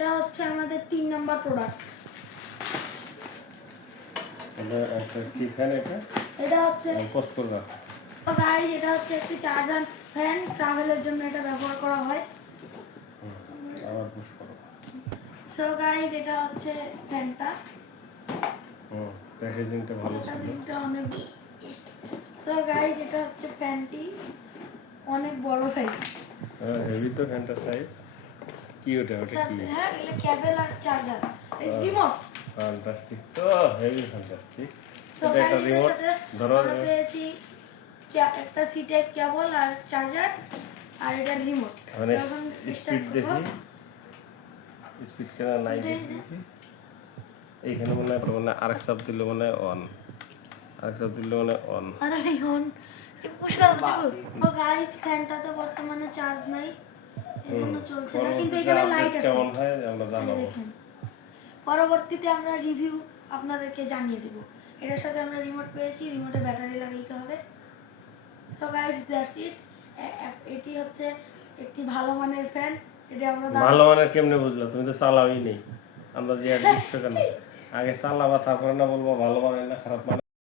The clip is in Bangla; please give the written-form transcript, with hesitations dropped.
এটা হচ্ছে আমাদের 3 নাম্বার প্রোডাক্ট। কি ফ্যান এটা? এটা হচ্ছে পোস্ট করবা। তো গাইস এটা হচ্ছে একটি চার্জার ফ্যান, ট্রাভেলের জন্য এটা ব্যবহার করা হয়। আবার পোস্ট করো। সো গাইস এটা হচ্ছে ফ্যানটা। প্যাকেজিংটা ভালো ছিল। প্যাকেজিংটা অনেক। সো গাইস এটা হচ্ছে ফ্যানটি, অনেক বড় সাইজ। হেভি তো ফ্যানটা সাইজ। কি ওটা কি? হ্যাঁ এটা কেবল আর চার্জার, এই রিমোট। ফ্যান্টাস্টিক তো, হেভি ফ্যান্টাস্টিক। সো এটা একটা গাইস রিমোট ধরো। আমরা পেয়েছি একটা সি টাইপ কেবল আর চার্জার, আর এটা রিমোট। মানে যখন স্পিড দেখি, স্পিড কেন নাই দেখি। এইখানে মনে হয় মানে আরেক চাপ দিলে মানে অন, আরেক চাপ দিলে মানে অন। আর এখন পুশ করে দেব। তো গাইস ফ্যানটাতে বর্তমানে চার্জ নাই, এজন্য চলছে না, কিন্তু এখানে লাইট আছে। কেমন হয় আমরা জানাবো। দেখেন পরবর্তীতে আমরা রিভিউ আপনাদেরকে জানিয়ে দেব। এটার সাথে আমরা রিমোট পেয়েছি, রিমোটে ব্যাটারি লাগাইতে হবে। So guys that's it. এটি হচ্ছে একটি ভালো মানের ফ্যান। এটা আমরা ভালো মানের কেমনে বুঝলা? তুমি তো চালাওই নেই, আমরা যে আর দিচ্ছ কেন? আগে চালাবা, তারপরে না বলবো ভালো মানে না খারাপ মানে।